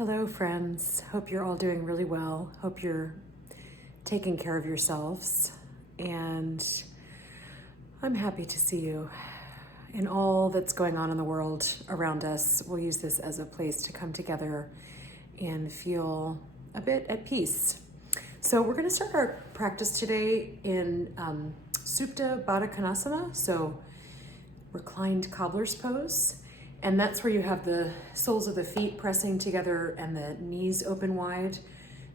Hello, friends. Hope you're all doing really well. Hope you're taking care of yourselves. And I'm happy to see you. In all that's going on in the world around us, we'll use this as a place to come together and feel a bit at peace. So we're going to start our practice today in Supta Baddha Konasana, so reclined cobbler's pose. And that's where you have the soles of the feet pressing together and the knees open wide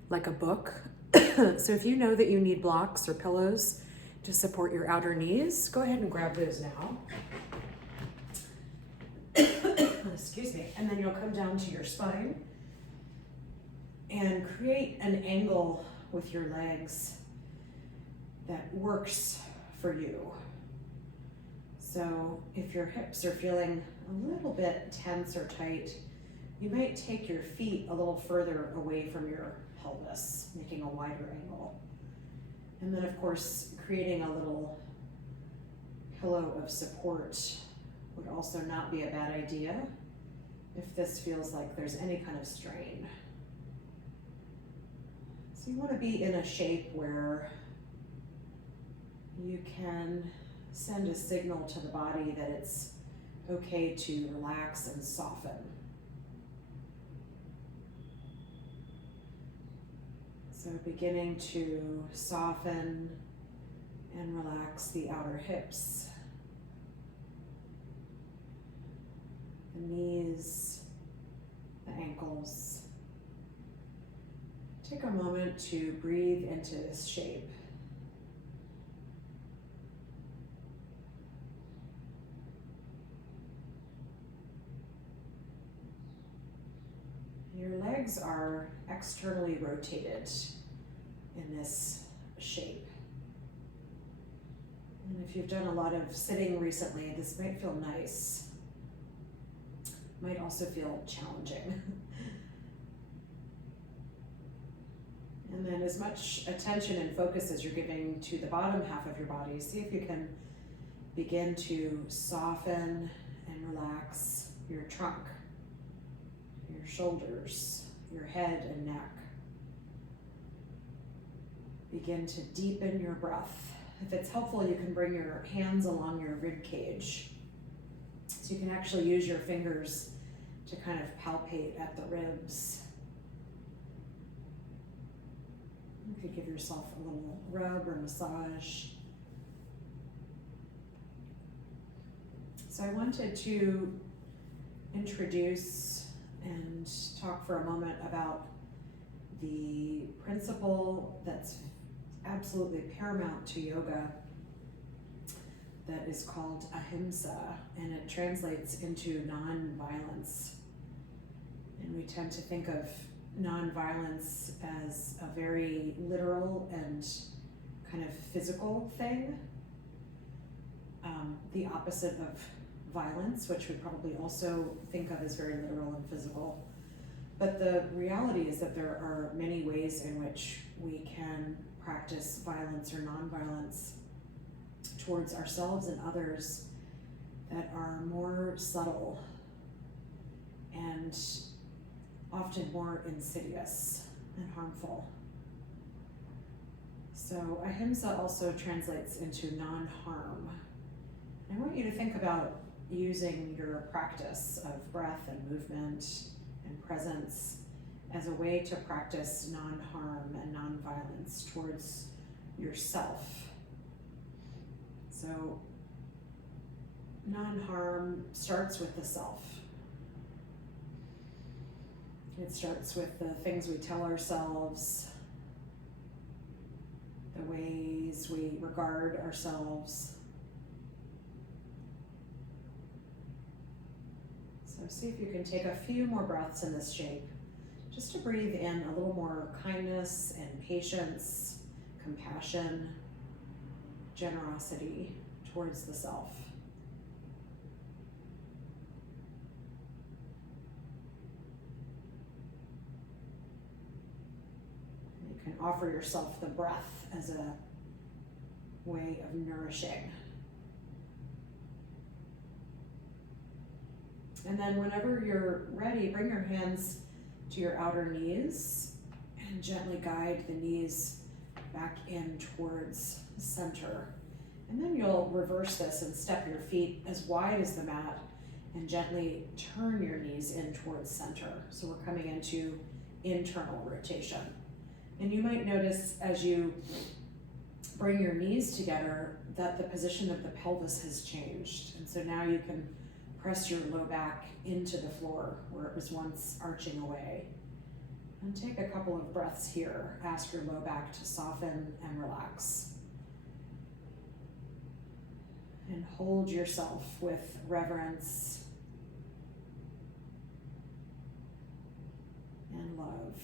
like a book. So if you know that you need blocks or pillows to support your outer knees, go ahead and grab those now. Excuse me. And then you'll come down to your spine and create an angle with your legs that works for you. So if your hips are feeling a little bit tense or tight, you might take your feet a little further away from your pelvis, making a wider angle. And then of course, creating a little pillow of support would also not be a bad idea if this feels like there's any kind of strain. So you want to be in a shape where you can send a signal to the body that it's okay to relax and soften. So beginning to soften and relax the outer hips, the knees, the ankles. Take a moment to breathe into this shape. Your legs are externally rotated in this shape. And if you've done a lot of sitting recently, this might feel nice. Might also feel challenging. And then as much attention and focus as you're giving to the bottom half of your body, see if you can begin to soften and relax your trunk, your shoulders, your head and neck. Begin to deepen your breath. If it's helpful, you can bring your hands along your rib cage. So you can actually use your fingers to kind of palpate at the ribs. You could give yourself a little rub or massage. So I wanted to introduce and talk for a moment about the principle that's absolutely paramount to yoga that is called ahimsa, and it translates into non-violence. And we tend to think of non-violence as a very literal and kind of physical thing, the opposite of violence, which we probably also think of as very literal and physical. But the reality is that there are many ways in which we can practice violence or non-violence towards ourselves and others that are more subtle and often more insidious and harmful. So ahimsa also translates into non-harm. I want you to think about using your practice of breath and movement and presence as a way to practice non-harm and non-violence towards yourself. So non-harm starts with the self. It starts with the things we tell ourselves, the ways we regard ourselves. So see if you can take a few more breaths in this shape, just to breathe in a little more kindness and patience, compassion, generosity towards the self. You can offer yourself the breath as a way of nourishing. And then whenever you're ready, bring your hands to your outer knees and gently guide the knees back in towards the center. And then you'll reverse this and step your feet as wide as the mat and gently turn your knees in towards center. So we're coming into internal rotation. And you might notice as you bring your knees together that the position of the pelvis has changed. And so now you can press your low back into the floor where it was once arching away. And take a couple of breaths here. Ask your low back to soften and relax. And hold yourself with reverence and love.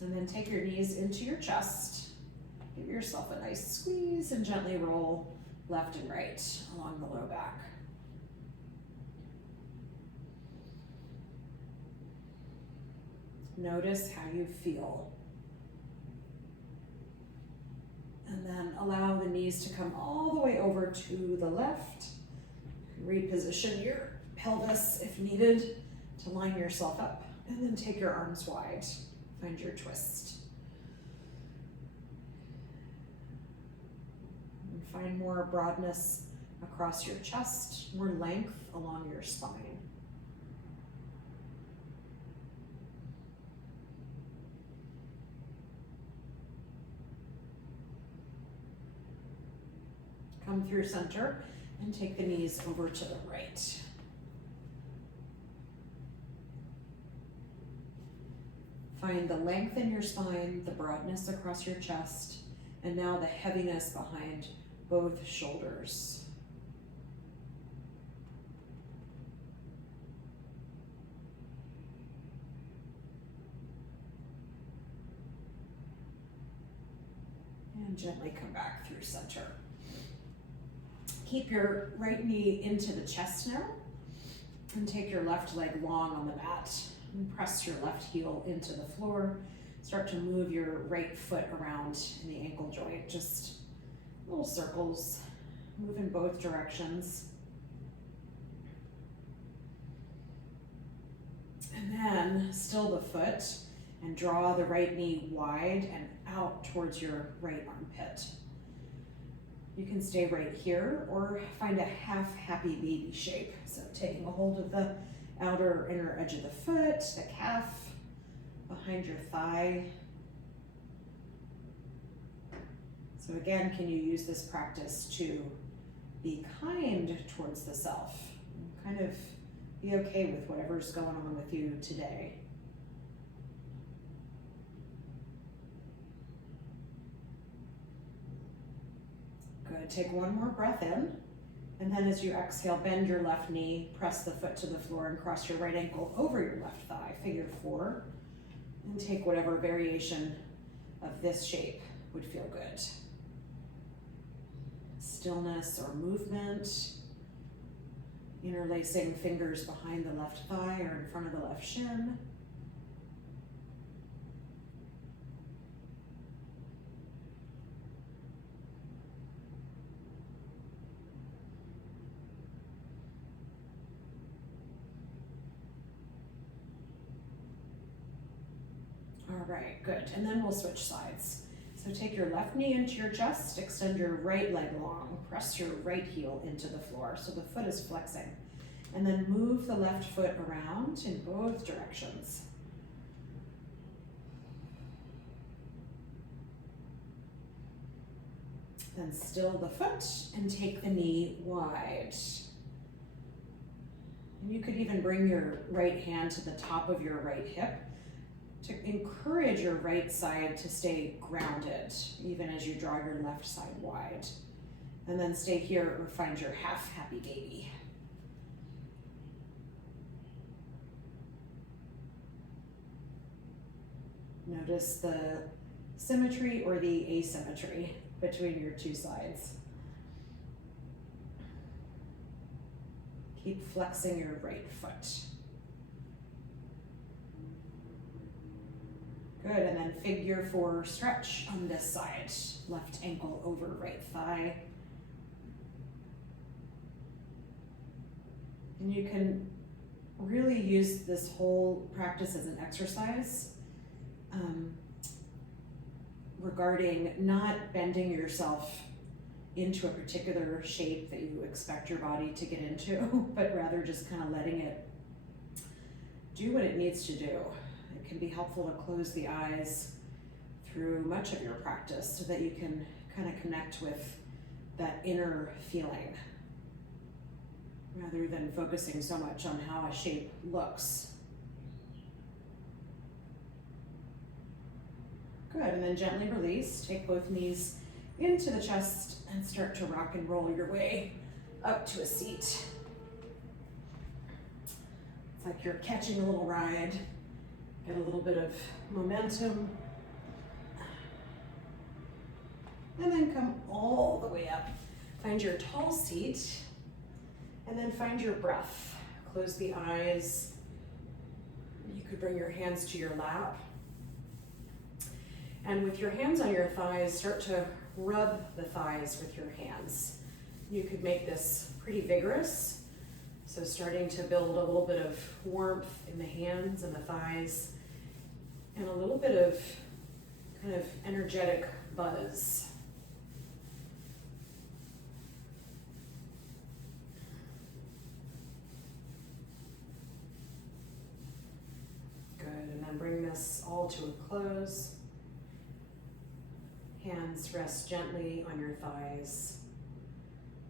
And then take your knees into your chest. Give yourself a nice squeeze and gently roll left and right along the low back. Notice how you feel. And then allow the knees to come all the way over to the left. Reposition your pelvis if needed to line yourself up. And then take your arms wide. Find your twist. And find more broadness across your chest, more length along your spine. Come through center and take the knees over to the right. Find the length in your spine, the broadness across your chest, and now the heaviness behind both shoulders. And gently come back through center. Keep your right knee into the chest now, and take your left leg long on the mat. And press your left heel into the floor. Start to move your right foot around in the ankle joint, just little circles. Move in both directions. And then still the foot and draw the right knee wide and out towards your right armpit. You can stay right here or find a half happy baby shape. So taking a hold of the outer inner edge of the foot, the calf, behind your thigh. So again, can you use this practice to be kind towards the self? Kind of be okay with whatever's going on with you today. Good, take one more breath in. And then as you exhale, bend your left knee, press the foot to the floor and cross your right ankle over your left thigh, figure 4. And take whatever variation of this shape would feel good. Stillness or movement, interlacing fingers behind the left thigh or in front of the left shin. All right, good. And then we'll switch sides. So take your left knee into your chest, extend your right leg long, press your right heel into the floor so the foot is flexing. And then move the left foot around in both directions. Then still the foot and take the knee wide. And you could even bring your right hand to the top of your right hip to encourage your right side to stay grounded, even as you draw your left side wide. And then stay here or find your half happy baby. Notice the symmetry or the asymmetry between your two sides. Keep flexing your right foot. Good, and then figure 4 stretch on this side. Left ankle over right thigh. And you can really use this whole practice as an exercise regarding not bending yourself into a particular shape that you expect your body to get into, but rather just kind of letting it do what it needs to do. It can be helpful to close the eyes through much of your practice so that you can kind of connect with that inner feeling rather than focusing so much on how a shape looks. Good, and then gently release. Take both knees into the chest and start to rock and roll your way up to a seat. It's like you're catching a little ride. Get a little bit of momentum. And then come all the way up. Find your tall seat, and then find your breath. Close the eyes. You could bring your hands to your lap. And with your hands on your thighs, start to rub the thighs with your hands. You could make this pretty vigorous. So starting to build a little bit of warmth in the hands and the thighs, and a little bit of kind of energetic buzz. Good, and then bring this all to a close. Hands rest gently on your thighs.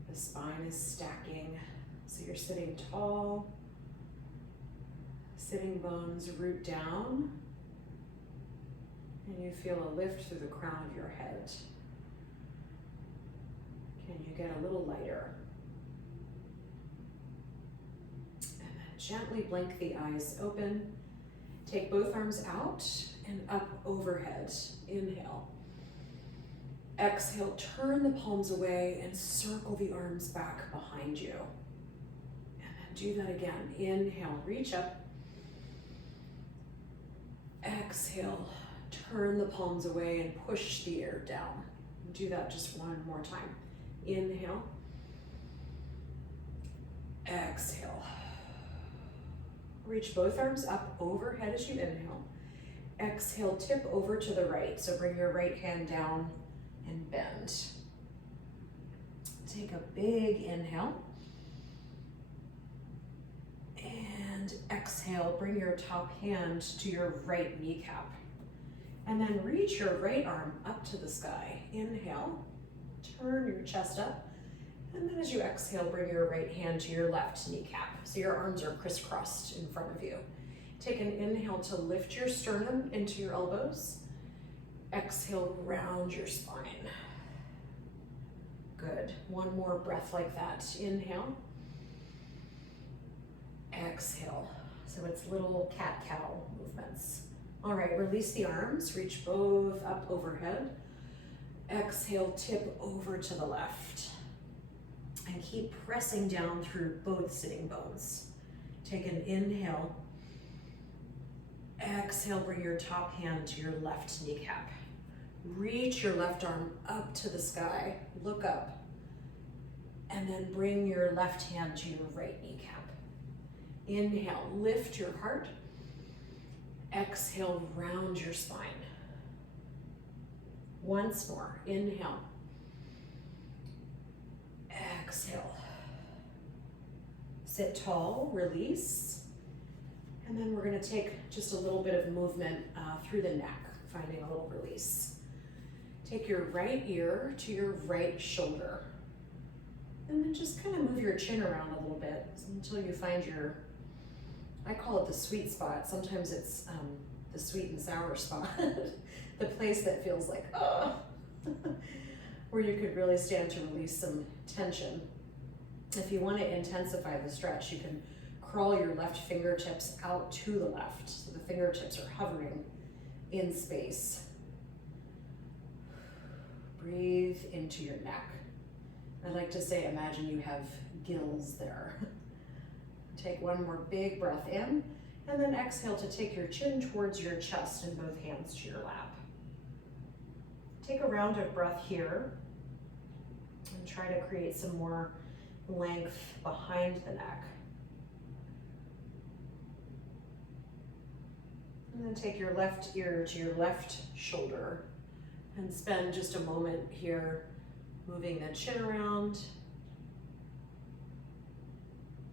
The spine is stacking, so you're sitting tall. Sitting bones root down, and you feel a lift through the crown of your head. Can you get a little lighter? And then gently blink the eyes open. Take both arms out and up overhead. Inhale. Exhale, turn the palms away and circle the arms back behind you. And then do that again. Inhale, reach up. Exhale, turn the palms away and push the air down. Do that just one more time. Inhale. Exhale. Reach both arms up overhead as you inhale. Exhale, tip over to the right. So bring your right hand down and bend. Take a big inhale. And exhale, bring your top hand to your right kneecap. And then reach your right arm up to the sky. Inhale, turn your chest up. And then as you exhale, bring your right hand to your left kneecap. So your arms are crisscrossed in front of you. Take an inhale to lift your sternum into your elbows. Exhale, round your spine. Good. One more breath like that. Inhale. Exhale. So it's little cat-cow movements. All right, release the arms. Reach both up overhead. Exhale, tip over to the left. And keep pressing down through both sitting bones. Take an inhale. Exhale, bring your top hand to your left kneecap. Reach your left arm up to the sky, look up, and then bring your left hand to your right kneecap. Inhale, lift your heart. Exhale, round your spine. Once more, inhale. Exhale. Sit tall, release. And then we're going to take just a little bit of movement through the neck, finding a little release. Take your right ear to your right shoulder. And then just kind of move your chin around a little bit until you find your, I call it the sweet spot. Sometimes it's the sweet and sour spot. The place that feels like, oh, where you could really stand to release some tension. If you want to intensify the stretch, you can crawl your left fingertips out to the left. So the fingertips are hovering in space. Breathe into your neck. I like to say, imagine you have gills there. Take one more big breath in, and then exhale to take your chin towards your chest and both hands to your lap. Take a round of breath here, and try to create some more length behind the neck. And then take your left ear to your left shoulder and spend just a moment here moving the chin around.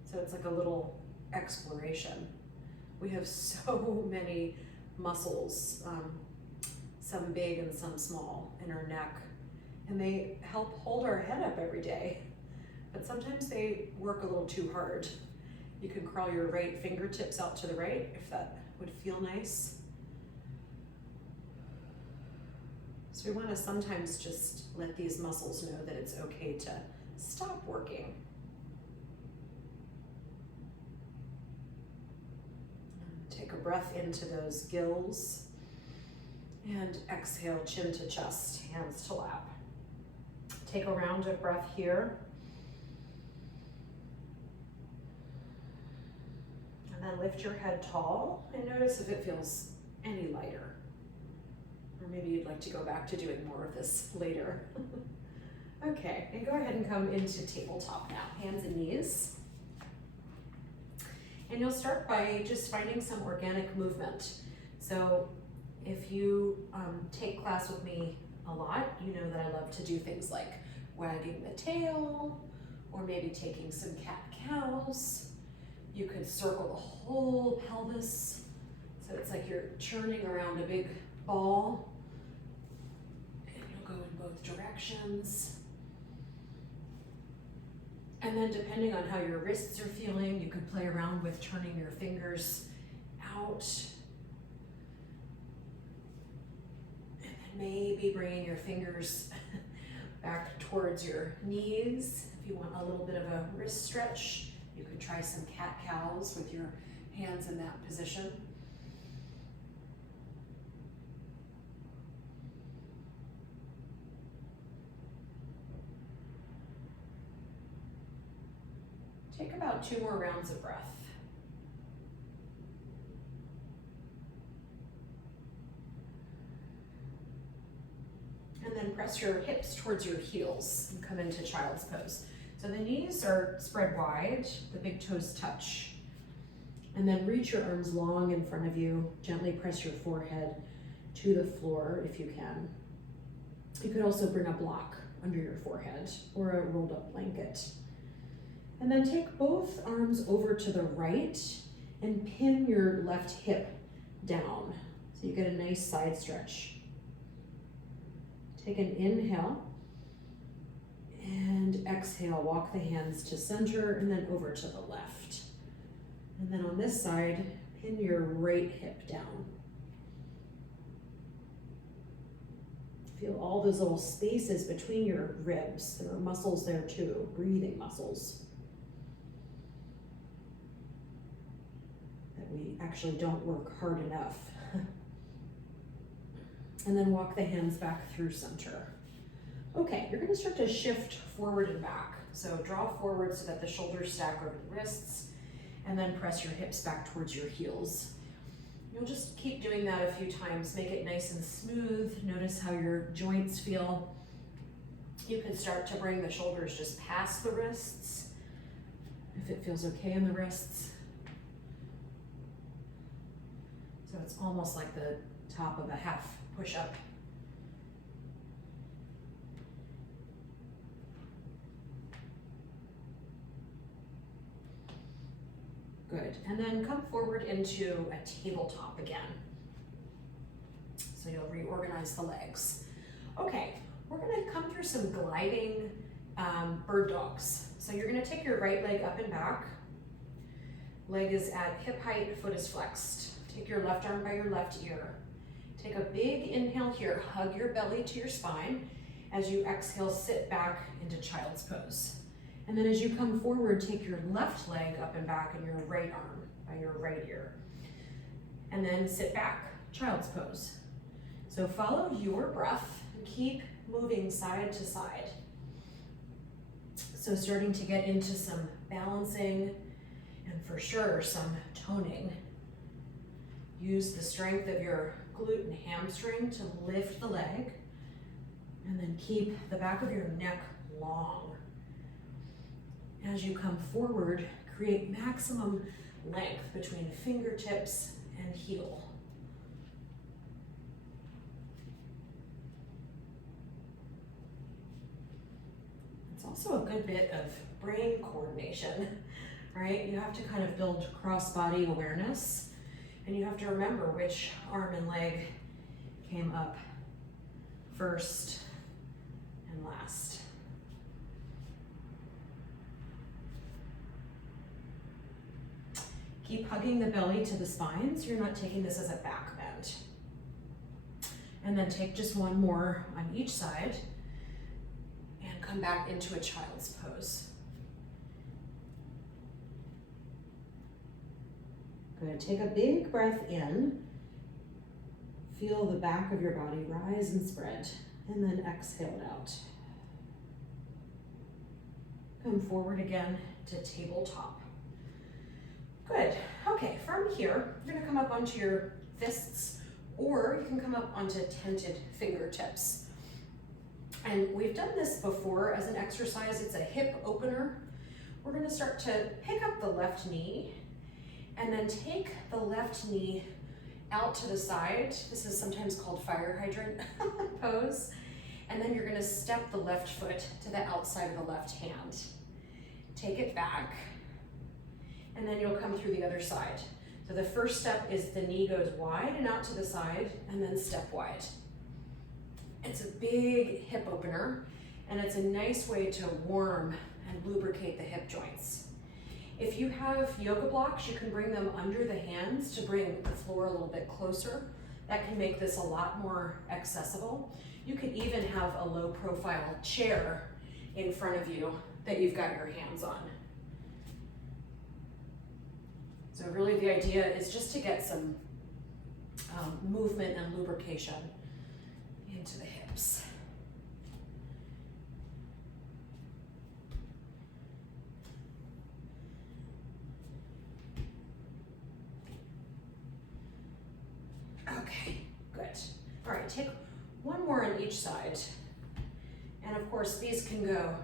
So it's like a little exploration. We have so many muscles, some big and some small in our neck, and they help hold our head up every day. But sometimes they work a little too hard. You can crawl your right fingertips out to the right if that would feel nice. So we want to sometimes just let these muscles know that it's okay to stop working. Take a breath into those gills and exhale, chin to chest, hands to lap. Take a round of breath here. And then lift your head tall and notice if it feels any lighter. Or maybe you'd like to go back to doing more of this later. Okay, and go ahead and come into tabletop now, hands and knees. And you'll start by just finding some organic movement. So if you take class with me a lot, you know that I love to do things like wagging the tail, or maybe taking some cat-cows. You could circle the whole pelvis. So it's like you're churning around a big ball. And you'll go in both directions. And then depending on how your wrists are feeling, you could play around with turning your fingers out. And then maybe bringing your fingers back towards your knees. If you want a little bit of a wrist stretch, you could try some cat-cows with your hands in that position. Take about 2 more rounds of breath. And then press your hips towards your heels and come into child's pose. So the knees are spread wide, the big toes touch. And then reach your arms long in front of you. Gently press your forehead to the floor if you can. You could also bring a block under your forehead or a rolled up blanket. And then take both arms over to the right and pin your left hip down. So you get a nice side stretch. Take an inhale and exhale, walk the hands to center and then over to the left. And then on this side, pin your right hip down. Feel all those little spaces between your ribs. There are muscles there too, breathing muscles. We actually don't work hard enough. And then walk the hands back through center. Okay, you're going to start to shift forward and back. So draw forward so that the shoulders stack over the wrists, and then press your hips back towards your heels. You'll just keep doing that a few times. Make it nice and smooth. Notice how your joints feel. You can start to bring the shoulders just past the wrists, if it feels okay in the wrists. So it's almost like the top of a half push-up. Good, and then come forward into a tabletop again. So you'll reorganize the legs. Okay, we're gonna come through some gliding bird dogs. So you're gonna take your right leg up and back. Leg is at hip height, foot is flexed. Take your left arm by your left ear. Take a big inhale here, hug your belly to your spine. As you exhale, sit back into child's pose. And then as you come forward, take your left leg up and back and your right arm by your right ear. And then sit back, child's pose. So follow your breath and keep moving side to side. So starting to get into some balancing and for sure some toning. Use the strength of your glute and hamstring to lift the leg, and then keep the back of your neck long. As you come forward, create maximum length between fingertips and heel. also a good bit of brain coordination, right? You have to kind of build cross-body awareness, and you have to remember which arm and leg came up first and last. Keep hugging the belly to the spine so you're not taking this as a back bend. And then take just one more on each side and come back into a child's pose. Good, take a big breath in. Feel the back of your body rise and spread, and then exhale it out. Come forward again to tabletop. Good, okay, from here, you're gonna come up onto your fists, or you can come up onto tented fingertips. And we've done this before as an exercise. It's a hip opener. We're gonna start to pick up the left knee and then take the left knee out to the side. This is sometimes called fire hydrant pose. And then you're gonna step the left foot to the outside of the left hand. Take it back, and then you'll come through the other side. So the first step is the knee goes wide and out to the side, and then step wide. It's a big hip opener, and it's a nice way to warm and lubricate the hip joints. If you have yoga blocks, you can bring them under the hands to bring the floor a little bit closer. That can make this a lot more accessible. You could even have a low profile chair in front of you that you've got your hands on. So really the idea is just to get some movement and lubrication into the hips. Okay, good. All right, take one more on each side. And of course, these can go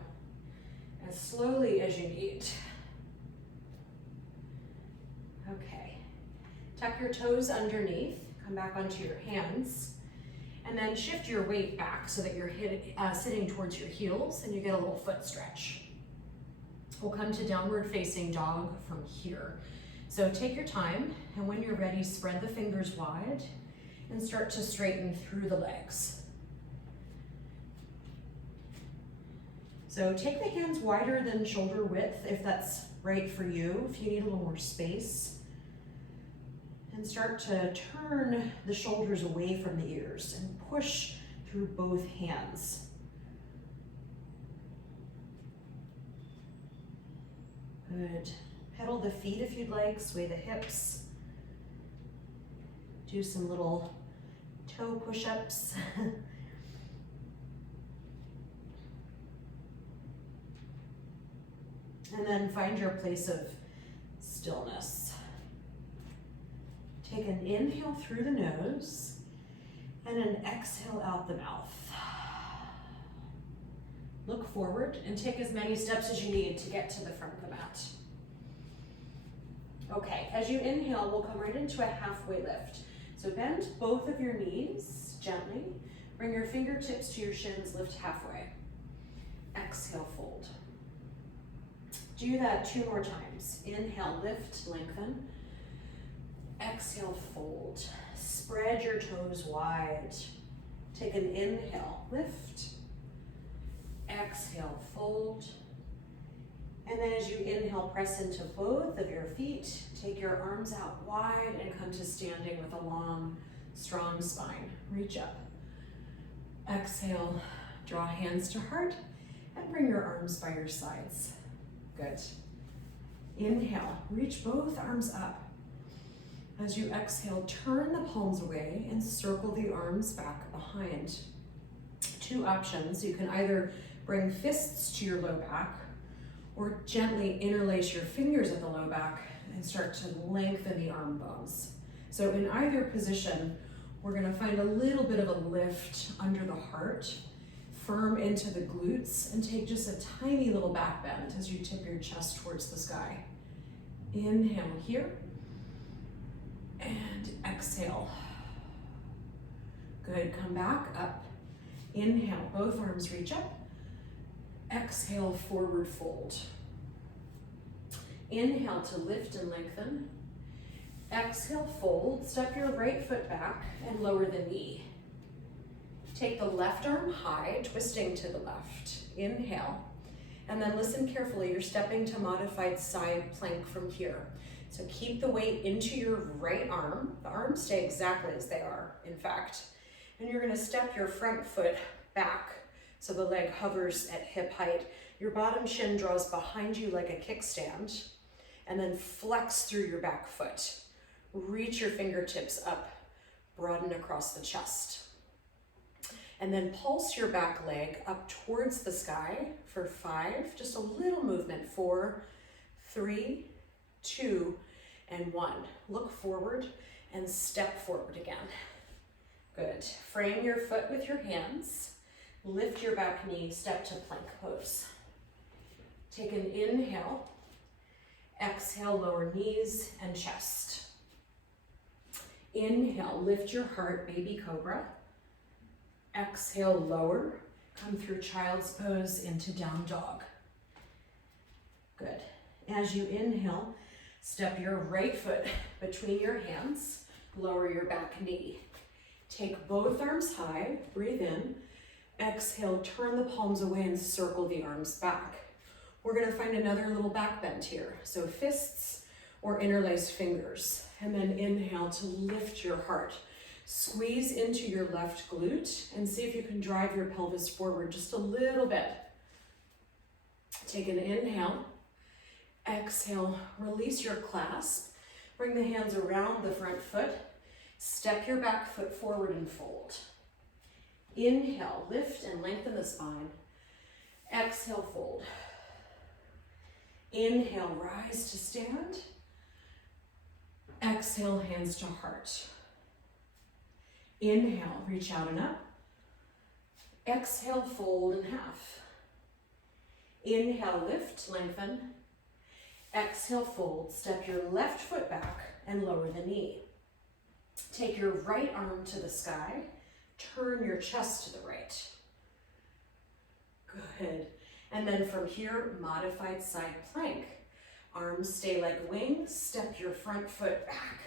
as slowly as you need. Okay, tuck your toes underneath, come back onto your hands, and then shift your weight back so that you're sitting towards your heels and you get a little foot stretch. We'll come to downward facing dog from here. So take your time, and when you're ready, spread the fingers wide and start to straighten through the legs. So take the hands wider than shoulder width if that's right for you, if you need a little more space. And start to turn the shoulders away from the ears and push through both hands. Good. Pedal the feet if you'd like, sway the hips. Do some little toe push-ups. And then find your place of stillness. Take an inhale through the nose and an exhale out the mouth. Look forward and take as many steps as you need to get to the front of the mat. Okay, as you inhale, we'll come right into a halfway lift. So bend both of your knees gently. Bring your fingertips to your shins, lift halfway. Exhale, fold. Do that 2 more times. Inhale, lift, lengthen. Exhale, fold. Spread your toes wide. Take an inhale, lift. Exhale, fold. And then as you inhale, press into both of your feet. Take your arms out wide and come to standing with a long, strong spine. Reach up. Exhale, draw hands to heart and bring your arms by your sides. Good. Inhale, reach both arms up. As you exhale, turn the palms away and circle the arms back behind. 2 options. You can either bring fists to your low back or gently interlace your fingers at the low back and start to lengthen the arm bones. So in either position, we're gonna find a little bit of a lift under the heart, firm into the glutes, and take just a tiny little back bend as you tip your chest towards the sky. Inhale here, and exhale. Good, come back up. Inhale, both arms reach up. Exhale, forward fold. Inhale to lift and lengthen. Exhale, fold. Step your right foot back and lower the knee. Take the left arm high, twisting to the left. Inhale. And then listen carefully. You're stepping to modified side plank from here. So keep the weight into your right arm. The arms stay exactly as they are, in fact. And you're gonna step your front foot back so the leg hovers at hip height. Your bottom shin draws behind you like a kickstand, and then flex through your back foot. Reach your fingertips up, broaden across the chest. And then pulse your back leg up towards the sky for 5, just a little movement, 4, 3, 2, and 1. Look forward and step forward again. Good. Frame your foot with your hands. Lift your back knee, step to plank pose. Take an inhale. Exhale, lower knees and chest. Inhale, lift your heart, baby cobra. Exhale, lower. Come through child's pose into down dog. Good. As you inhale, step your right foot between your hands. Lower your back knee. Take both arms high, breathe in. Exhale, turn the palms away and circle the arms back. We're gonna find another little back bend here. So fists or interlaced fingers. And then inhale to lift your heart. Squeeze into your left glute and see if you can drive your pelvis forward just a little bit. Take an inhale. Exhale, release your clasp. Bring the hands around the front foot. Step your back foot forward and fold. Inhale, lift and lengthen the spine. Exhale, fold. Inhale, rise to stand. Exhale, hands to heart. Inhale, reach out and up. Exhale, fold in half. Inhale, lift, lengthen. Exhale, fold. Step your left foot back and lower the knee. Take your right arm to the sky. Turn your chest to the right. Good. And then from here, modified side plank. Arms stay like wings. Step your front foot back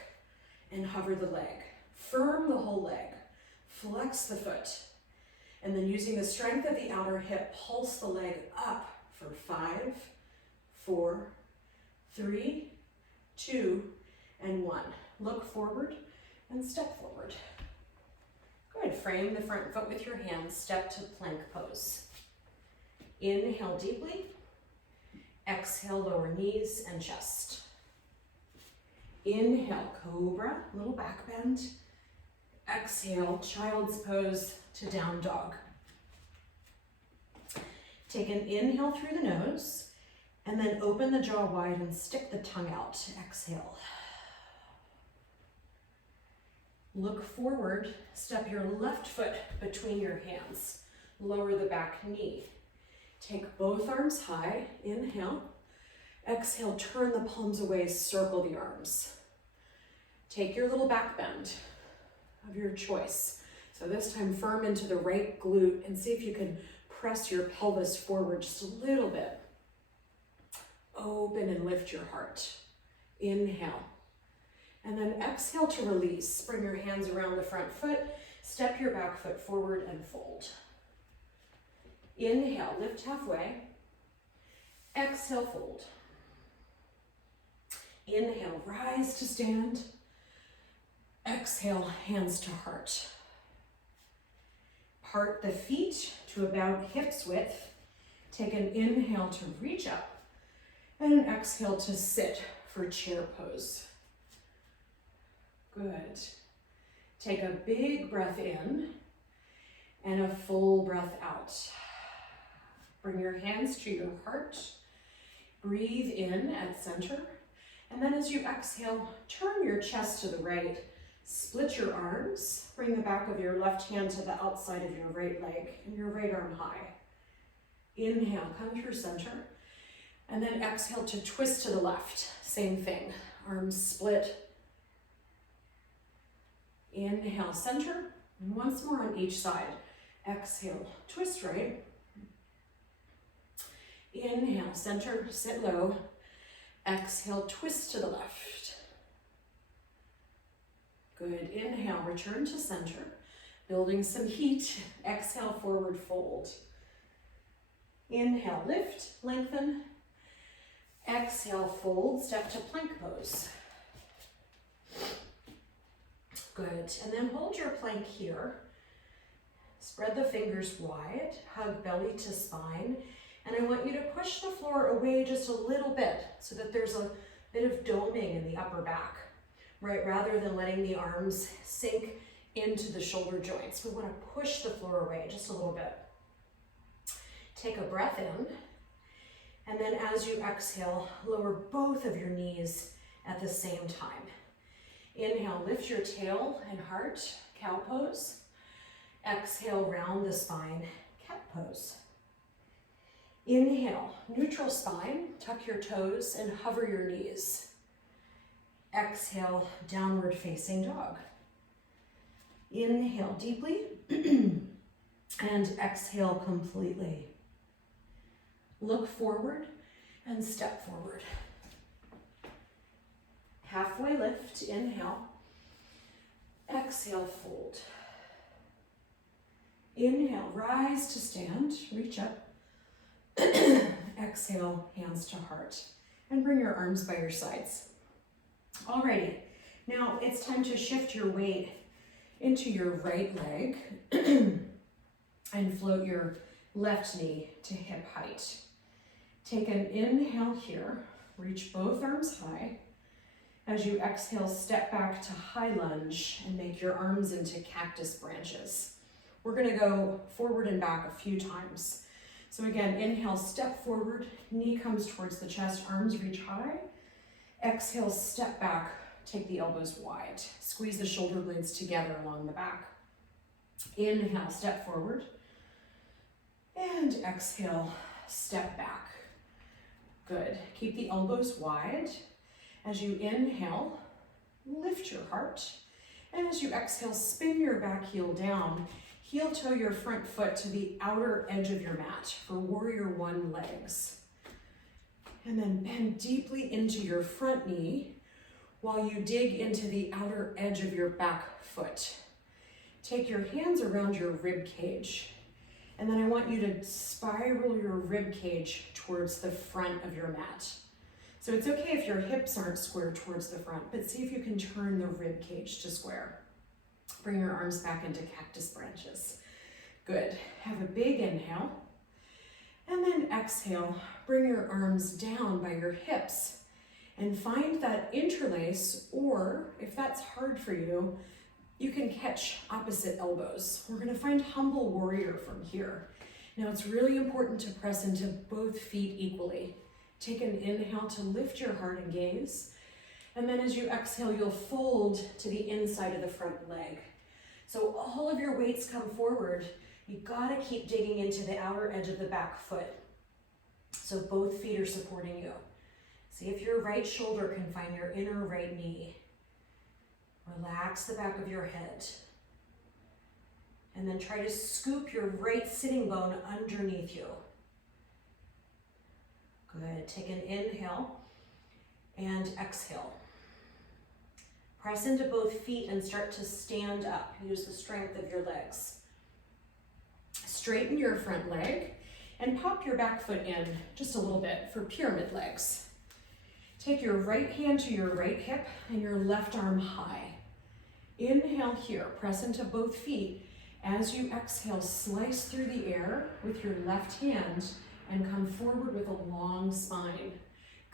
and hover the leg. Firm the whole leg. Flex the foot. And then using the strength of the outer hip, pulse the leg up for 5, 4, 3, 2, and 1. Look forward and step forward. Good. Frame the front foot with your hands. Step to plank pose. Inhale deeply. Exhale, lower knees and chest. Inhale, cobra, little back bend. Exhale, child's pose to down dog. Take an inhale through the nose and then open the jaw wide and stick the tongue out. Exhale. Look forward, step your left foot between your hands. Lower the back knee. Take both arms high, inhale. Exhale, turn the palms away, circle the arms. Take your little back bend of your choice. So this time firm into the right glute and see if you can press your pelvis forward just a little bit. Open and lift your heart. Inhale. And then exhale to release. Bring your hands around the front foot. Step your back foot forward and fold. Inhale, lift halfway. Exhale, fold. Inhale, rise to stand. Exhale, hands to heart. Part the feet to about hips width. Take an inhale to reach up and an exhale to sit for chair pose. Good. Take a big breath in and a full breath out. Bring your hands to your heart. Breathe in at center. And then as you exhale, turn your chest to the right. Split your arms. Bring the back of your left hand to the outside of your right leg and your right arm high. Inhale, come through center. And then exhale to twist to the left. Same thing. Arms split. Inhale, center. And once more on each side. Exhale, twist right. Inhale, center, sit low. Exhale, twist to the left. Good, inhale, return to center. Building some heat. Exhale, forward fold. Inhale, lift, lengthen. Exhale, fold, step to plank pose. Good, and then hold your plank here. Spread the fingers wide, hug belly to spine, and I want you to push the floor away just a little bit so that there's a bit of doming in the upper back, right? Rather than letting the arms sink into the shoulder joints. We want to push the floor away just a little bit. Take a breath in, and then as you exhale, lower both of your knees at the same time. Inhale, lift your tail and heart, cow pose. Exhale, round the spine, cat pose. Inhale, neutral spine, tuck your toes and hover your knees. Exhale, downward facing dog. Inhale deeply and exhale completely. Look forward and step forward. Halfway lift, inhale. Exhale, fold. Inhale, rise to stand, reach up. Exhale, hands to heart. And bring your arms by your sides. Alrighty, now it's time to shift your weight into your right leg and float your left knee to hip height. Take an inhale here, reach both arms high. As you exhale, step back to high lunge and make your arms into cactus branches. We're gonna go forward and back a few times. So again, inhale, step forward, knee comes towards the chest, arms reach high. Exhale, step back, take the elbows wide. Squeeze the shoulder blades together along the back. Inhale, step forward. And exhale, step back. Good, keep the elbows wide. As you inhale, lift your heart. And as you exhale, spin your back heel down. Heel toe your front foot to the outer edge of your mat for warrior one legs. And then bend deeply into your front knee while you dig into the outer edge of your back foot. Take your hands around your rib cage. And then I want you to spiral your rib cage towards the front of your mat. So it's okay if your hips aren't square towards the front, but see if you can turn the rib cage to square. Bring your arms back into cactus branches. Good. Have a big inhale. And then exhale. Bring your arms down by your hips and find that interlace, or if that's hard for you, you can catch opposite elbows. We're going to find humble warrior from here. Now it's really important to press into both feet equally. Take an inhale to lift your heart and gaze. And then as you exhale, you'll fold to the inside of the front leg. So all of your weights come forward. You gotta keep digging into the outer edge of the back foot. So both feet are supporting you. See if your right shoulder can find your inner right knee. Relax the back of your head. And then try to scoop your right sitting bone underneath you. Good, take an inhale and exhale. Press into both feet and start to stand up. Use the strength of your legs. Straighten your front leg and pop your back foot in just a little bit for pyramid legs. Take your right hand to your right hip and your left arm high. Inhale here, press into both feet. As you exhale, slice through the air with your left hand and come forward with a long spine.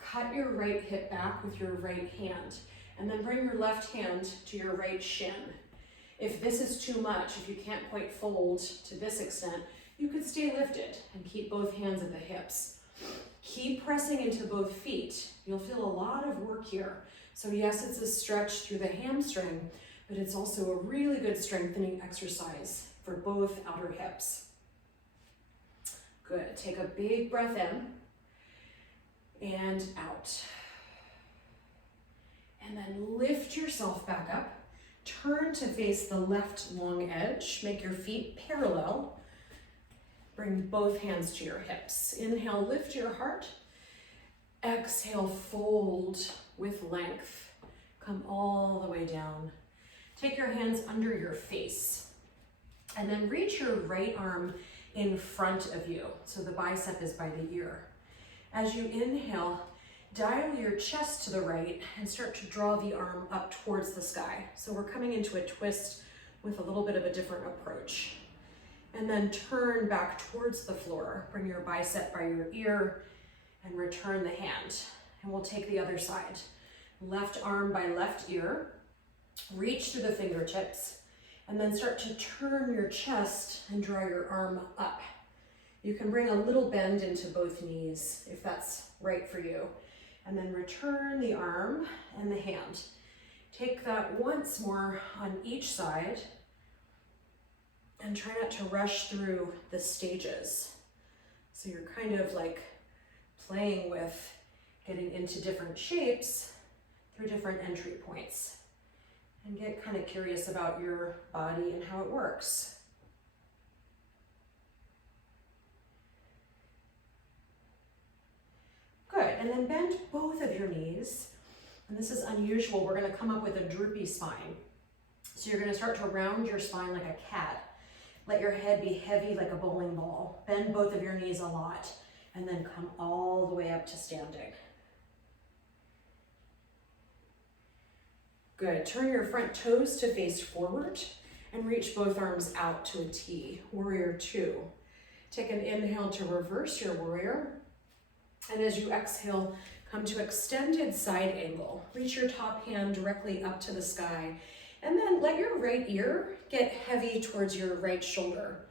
Cut your right hip back with your right hand, and then bring your left hand to your right shin. If this is too much, if you can't quite fold to this extent, you could stay lifted and keep both hands at the hips. Keep pressing into both feet. You'll feel a lot of work here. So yes, it's a stretch through the hamstring, but it's also a really good strengthening exercise for both outer hips. Good, take a big breath in and out. And then lift yourself back up. Turn to face the left long edge. Make your feet parallel. Bring both hands to your hips. Inhale, lift your heart. Exhale, fold with length. Come all the way down. Take your hands under your face. And then reach your right arm in front of you. So the bicep is by the ear. As you inhale, dial your chest to the right and start to draw the arm up towards the sky. So we're coming into a twist with a little bit of a different approach. And then turn back towards the floor. Bring your bicep by your ear and return the hand. And we'll take the other side. Left arm by left ear. Reach through the fingertips. And then start to turn your chest and draw your arm up. You can bring a little bend into both knees if that's right for you. And then return the arm and the hand. Take that once more on each side and try not to rush through the stages. So you're kind of like playing with getting into different shapes through different entry points. And get kind of curious about your body and how it works. Good, and then bend both of your knees. And this is unusual, we're gonna come up with a droopy spine. So you're gonna start to round your spine like a cat. Let your head be heavy like a bowling ball. Bend both of your knees a lot, and then come all the way up to standing. Good, turn your front toes to face forward and reach both arms out to a T, warrior two. Take an inhale to reverse your warrior. And as you exhale, come to extended side angle. Reach your top hand directly up to the sky. And then let your right ear get heavy towards your right shoulder.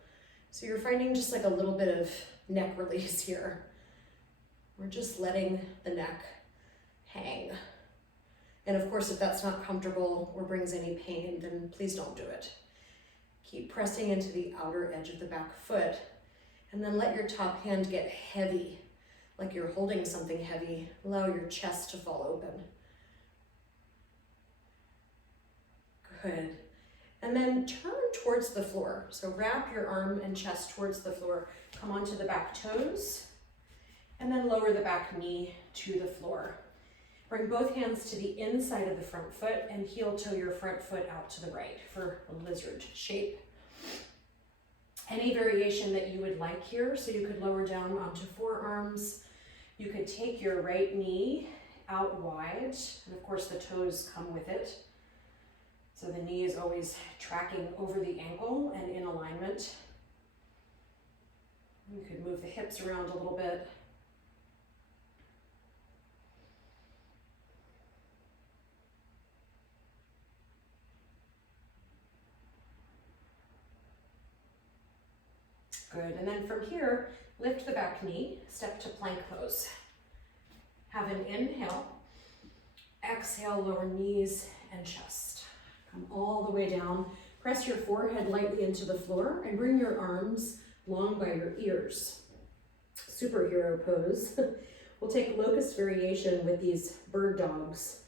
So you're finding just like a little bit of neck release here. We're just letting the neck hang. And of course, if that's not comfortable or brings any pain, then please don't do it. Keep pressing into the outer edge of the back foot. And then let your top hand get heavy, like you're holding something heavy. Allow your chest to fall open. Good. And then turn towards the floor. So wrap your arm and chest towards the floor. Come onto the back toes. And then lower the back knee to the floor. Bring both hands to the inside of the front foot and heel toe your front foot out to the right for a lizard shape. Any variation that you would like here, so you could lower down onto forearms. You could take your right knee out wide, and of course the toes come with it. So the knee is always tracking over the ankle and in alignment. You could move the hips around a little bit. Good, and then from here, lift the back knee, step to plank pose. Have an inhale, exhale, lower knees and chest. Come all the way down, press your forehead lightly into the floor and bring your arms long by your ears. Superhero pose. We'll take locust variation with these bird dogs.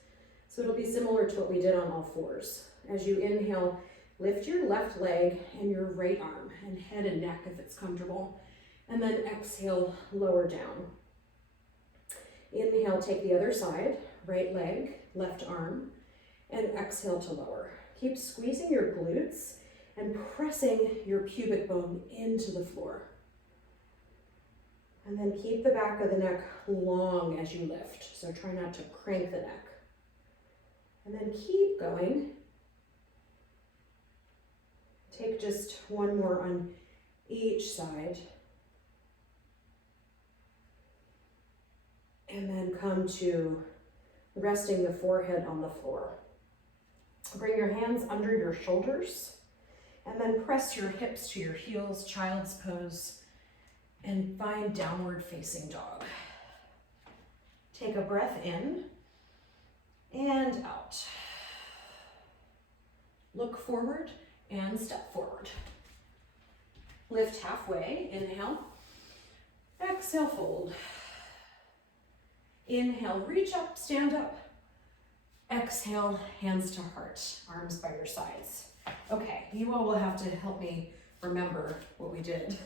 So it'll be similar to what we did on all fours. As you inhale, lift your left leg and your right arm and head and neck if it's comfortable. And then exhale, lower down. Inhale, take the other side, right leg, left arm, and exhale to lower. Keep squeezing your glutes and pressing your pubic bone into the floor. And then keep the back of the neck long as you lift. So try not to crank the neck. And then keep going. Take just one more on each side. And then come to resting the forehead on the floor. Bring your hands under your shoulders and then press your hips to your heels, child's pose, and find downward facing dog. Take a breath in and out. Look forward and step forward. Lift halfway, inhale. Exhale, fold. Inhale, reach up, stand up. Exhale, hands to heart, arms by your sides. Okay, you all will have to help me remember what we did.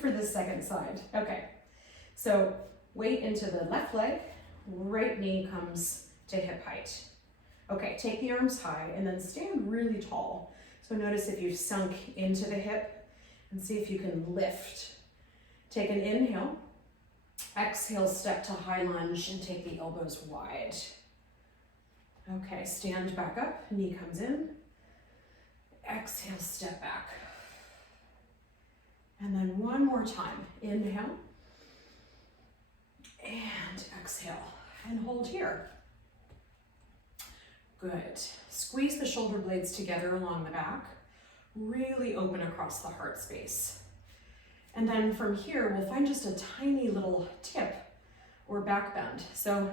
for the second side. Okay, so weight into the left leg, right knee comes to hip height. Okay, take the arms high and then stand really tall. So notice if you've sunk into the hip and see if you can lift. Take an inhale, exhale, step to high lunge and take the elbows wide. Okay, stand back up, knee comes in, exhale, step back. And then one more time, inhale, and exhale, and hold here. Good. Squeeze the shoulder blades together along the back, really open across the heart space. And then from here, we'll find just a tiny little tip or back bend. So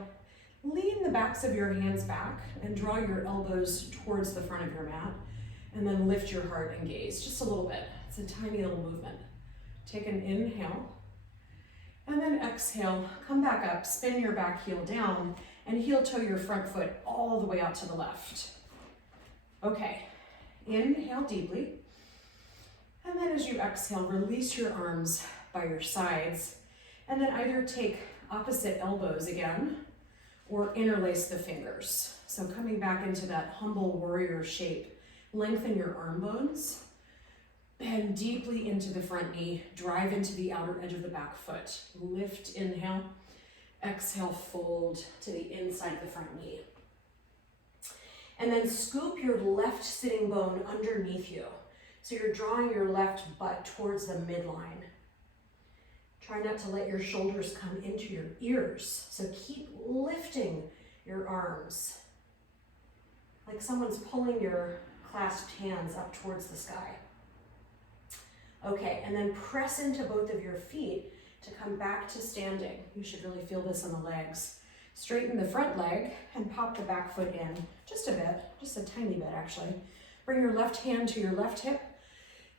lean the backs of your hands back and draw your elbows towards the front of your mat, and then lift your heart and gaze just a little bit. It's a tiny little movement. Take an inhale, and then exhale, come back up, spin your back heel down, and heel toe your front foot all the way out to the left. Okay, inhale deeply, and then as you exhale, release your arms by your sides, and then either take opposite elbows again, or interlace the fingers. So coming back into that humble warrior shape, lengthen your arm bones, bend deeply into the front knee, drive into the outer edge of the back foot. Lift, inhale, exhale, fold to the inside of the front knee. And then scoop your left sitting bone underneath you. So you're drawing your left butt towards the midline. Try not to let your shoulders come into your ears. So keep lifting your arms, like someone's pulling your clasped hands up towards the sky. Okay, and then press into both of your feet to come back to standing. You should really feel this in the legs. Straighten the front leg and pop the back foot in just a bit, just a tiny bit actually. Bring your left hand to your left hip.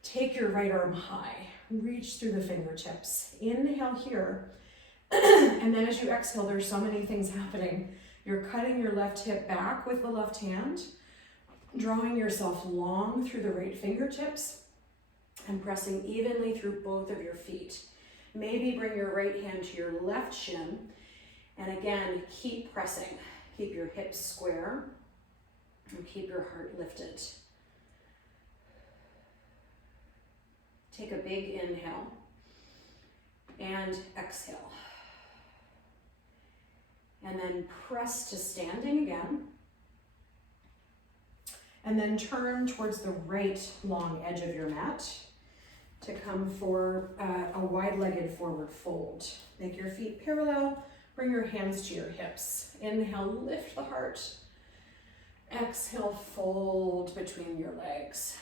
Take your right arm high. Reach through the fingertips. Inhale here. And then as you exhale, there's so many things happening. You're cutting your left hip back with the left hand, drawing yourself long through the right fingertips, and pressing evenly through both of your feet. Maybe bring your right hand to your left shin, and again, keep pressing. Keep your hips square, and keep your heart lifted. Take a big inhale, and exhale. And then press to standing again. And then turn towards the right long edge of your mat to come for a wide-legged forward fold. Make your feet parallel, bring your hands to your hips. Inhale, lift the heart. Exhale, fold between your legs.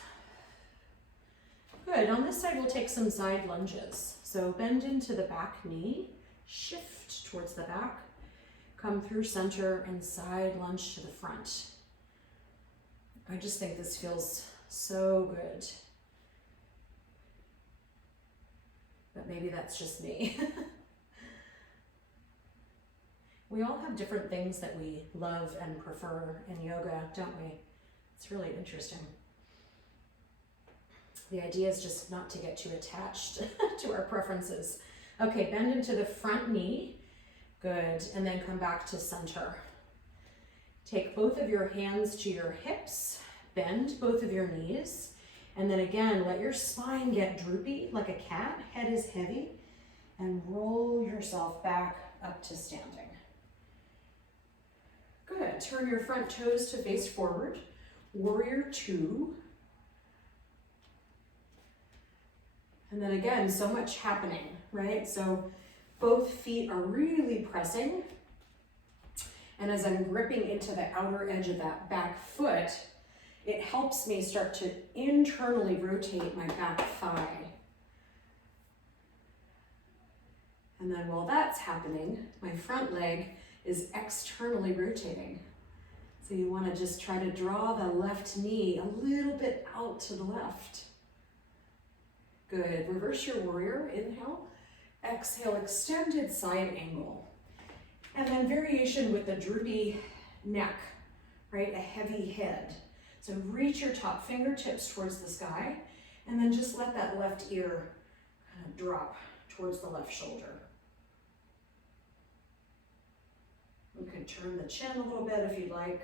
Good, on this side we'll take some side lunges. So bend into the back knee, shift towards the back, come through center and side lunge to the front. I just think this feels so good. But maybe that's just me. We all have different things that we love and prefer in yoga, don't we? It's really interesting. The idea is just not to get too attached to our preferences. Okay, bend into the front knee. Good, and then come back to center. Take both of your hands to your hips, bend both of your knees, and then again, let your spine get droopy like a cat, head is heavy, and roll yourself back up to standing. Good, turn your front toes to face forward, warrior two. And then again, so much happening, right? So both feet are really pressing. And as I'm gripping into the outer edge of that back foot, it helps me start to internally rotate my back thigh. And then while that's happening, my front leg is externally rotating. So you want to just try to draw the left knee a little bit out to the left. Good, reverse your warrior, inhale, exhale, extended side angle. And then variation with the droopy neck, right? A heavy head. So reach your top fingertips towards the sky, and then just let that left ear kind of drop towards the left shoulder. You can turn the chin a little bit if you'd like.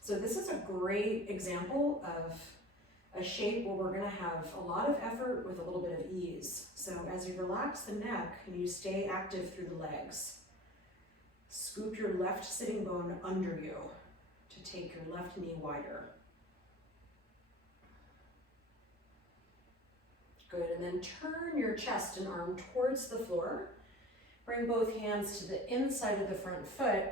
So this is a great example of a shape where we're gonna have a lot of effort with a little bit of ease. So as you relax the neck and you stay active through the legs, scoop your left sitting bone under you to take your left knee wider. Good, and then turn your chest and arm towards the floor. Bring both hands to the inside of the front foot.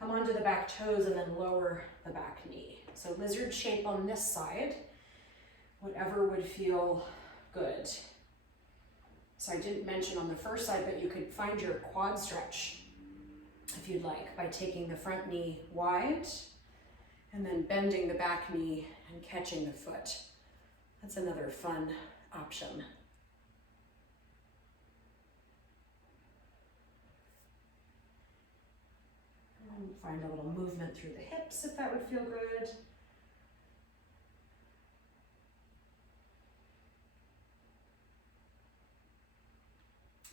Come onto the back toes and then lower the back knee. So lizard shape on this side, whatever would feel good. So I didn't mention on the first side, but you could find your quad stretch if you'd like by taking the front knee wide and then bending the back knee and catching the foot. That's another fun option. And find a little movement through the hips if that would feel good.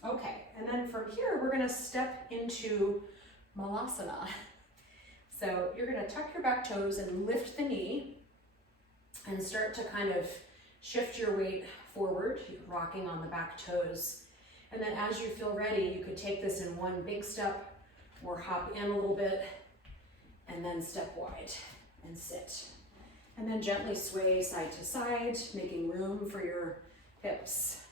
Okay, and then from here, we're gonna step into Malasana. So you're gonna tuck your back toes and lift the knee and start to kind of shift your weight forward, rocking on the back toes. And then as you feel ready, you could take this in one big step or hop in a little bit and then step wide and sit. And then gently sway side to side, making room for your hips.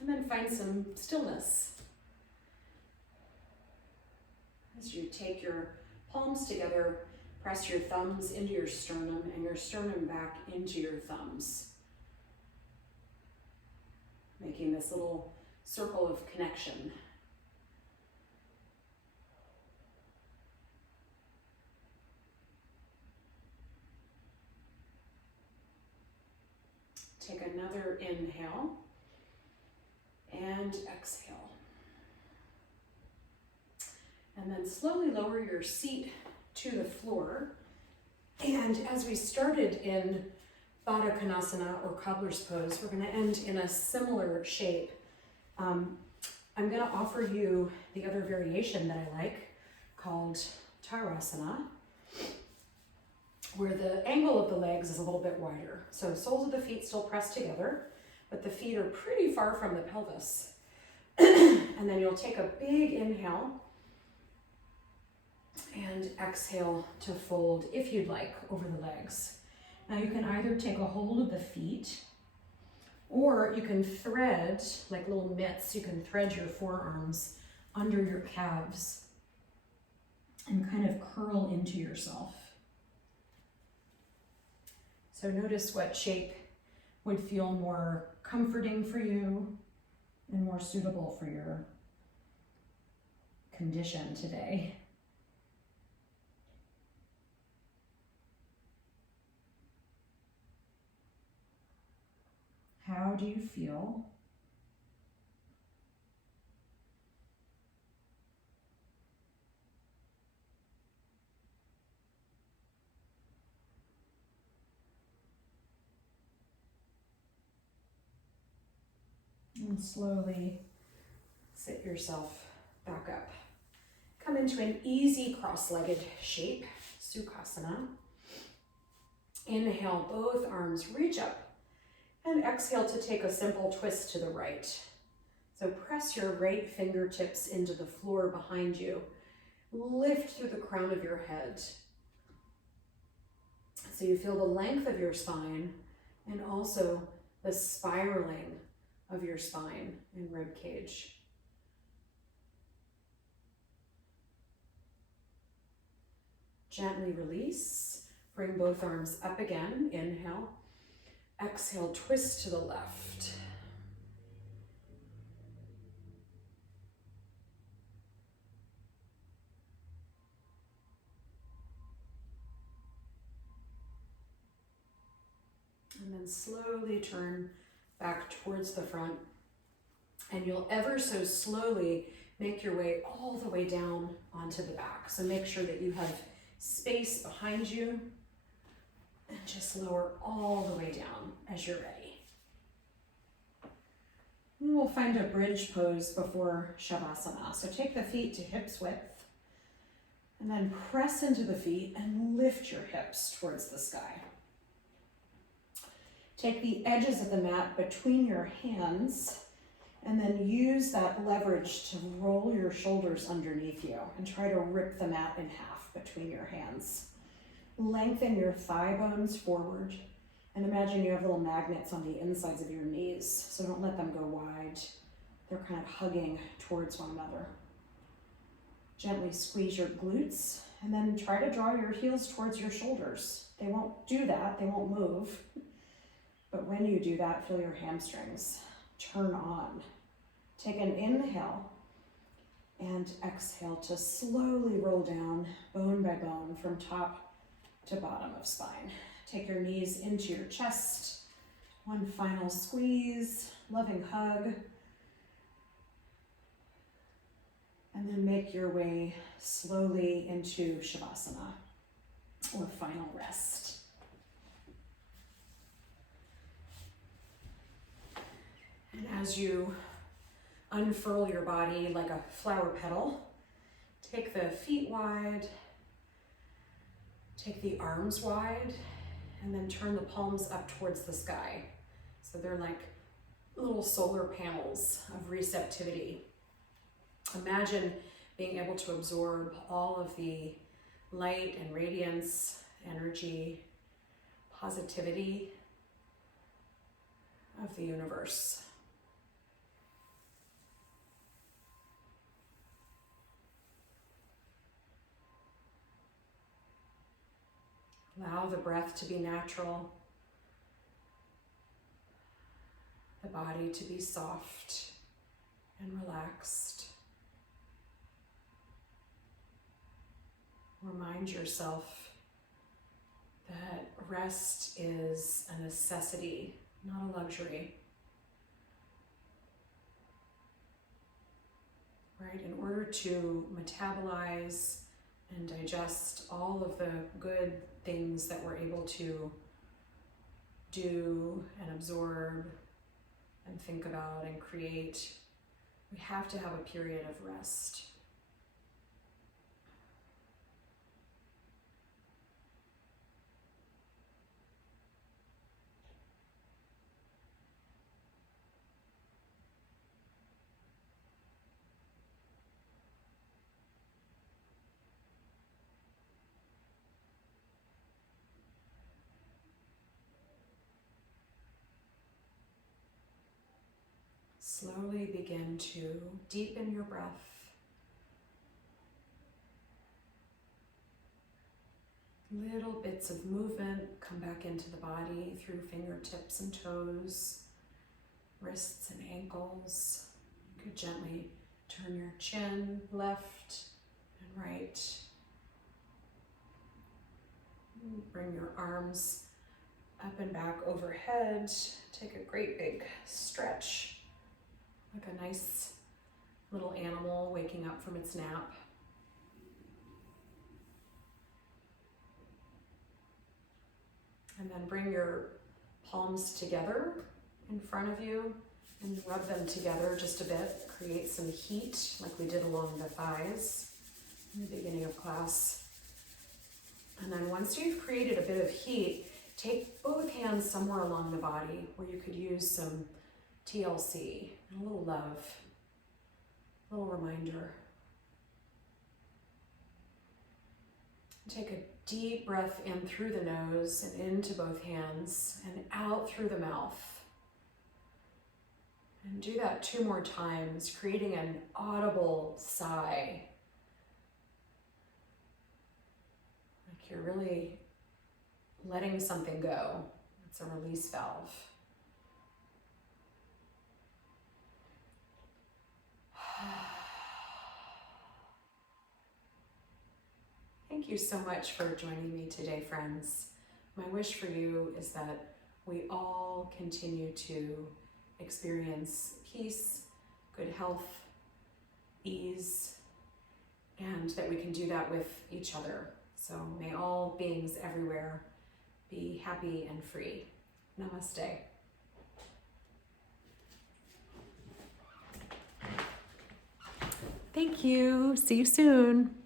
And then find some stillness. As you take your palms together, press your thumbs into your sternum and your sternum back into your thumbs, making this little circle of connection. Take another inhale and exhale. And then slowly lower your seat to the floor. And as we started in Baddha Konasana or cobbler's pose, we're gonna end in a similar shape. I'm gonna offer you the other variation that I like called Tarasana, where the angle of the legs is a little bit wider. So soles of the feet still pressed together, but the feet are pretty far from the pelvis. And then you'll take a big inhale and exhale to fold, if you'd like, over the legs. Now you can either take a hold of the feet, or you can thread, like little mitts, you can thread your forearms under your calves and kind of curl into yourself. So notice what shape would feel more comforting for you and more suitable for your condition today. How do you feel? And slowly sit yourself back up. Come into an easy cross-legged shape, Sukhasana. Inhale, both arms reach up. And exhale to take a simple twist to the right. So press your right fingertips into the floor behind you. Lift through the crown of your head. So you feel the length of your spine and also the spiraling of your spine and rib cage. Gently release. Bring both arms up again. Inhale. Exhale, twist to the left. And then slowly turn back towards the front. And you'll ever so slowly make your way all the way down onto the back. So make sure that you have space behind you And just lower all the way down as you're ready. And we'll find a bridge pose before Shavasana. So take the feet to hips width, and then press into the feet and lift your hips towards the sky. Take the edges of the mat between your hands, and then use that leverage to roll your shoulders underneath you and try to rip the mat in half between your hands. Lengthen your thigh bones forward, and imagine you have little magnets on the insides of your knees, so don't let them go wide. They're kind of hugging towards one another. Gently squeeze your glutes, and then try to draw your heels towards your shoulders. They won't do that, they won't move. But when you do that, feel your hamstrings turn on. Take an inhale and exhale to slowly roll down bone by bone from top to bottom of spine. Take your knees into your chest. One final squeeze, loving hug. And then make your way slowly into Shavasana, or final rest. And as you unfurl your body like a flower petal, take the feet wide, take the arms wide, and then turn the palms up towards the sky. So they're like little solar panels of receptivity. Imagine being able to absorb all of the light and radiance, energy, positivity of the universe. Allow the breath to be natural, the body to be soft and relaxed. Remind yourself that rest is a necessity, not a luxury. Right? In order to metabolize and digest all of the good things that we're able to do and absorb and think about and create, we have to have a period of rest. Slowly begin to deepen your breath. Little bits of movement come back into the body through fingertips and toes, wrists and ankles. You could gently turn your chin left and right. Bring your arms up and back overhead. Take a great big stretch, like a nice little animal waking up from its nap. And then bring your palms together in front of you and rub them together just a bit. Create some heat like we did along the thighs in the beginning of class. And then once you've created a bit of heat, take both hands somewhere along the body where you could use some TLC and a little love, a little reminder. Take a deep breath in through the nose and into both hands and out through the mouth. And do that 2 more times, creating an audible sigh. Like you're really letting something go. It's a release valve. Thank you so much for joining me today, friends. My wish for you is that we all continue to experience peace, good health, ease, and that we can do that with each other. So may all beings everywhere Be happy and free. Namaste. Thank you. See you soon.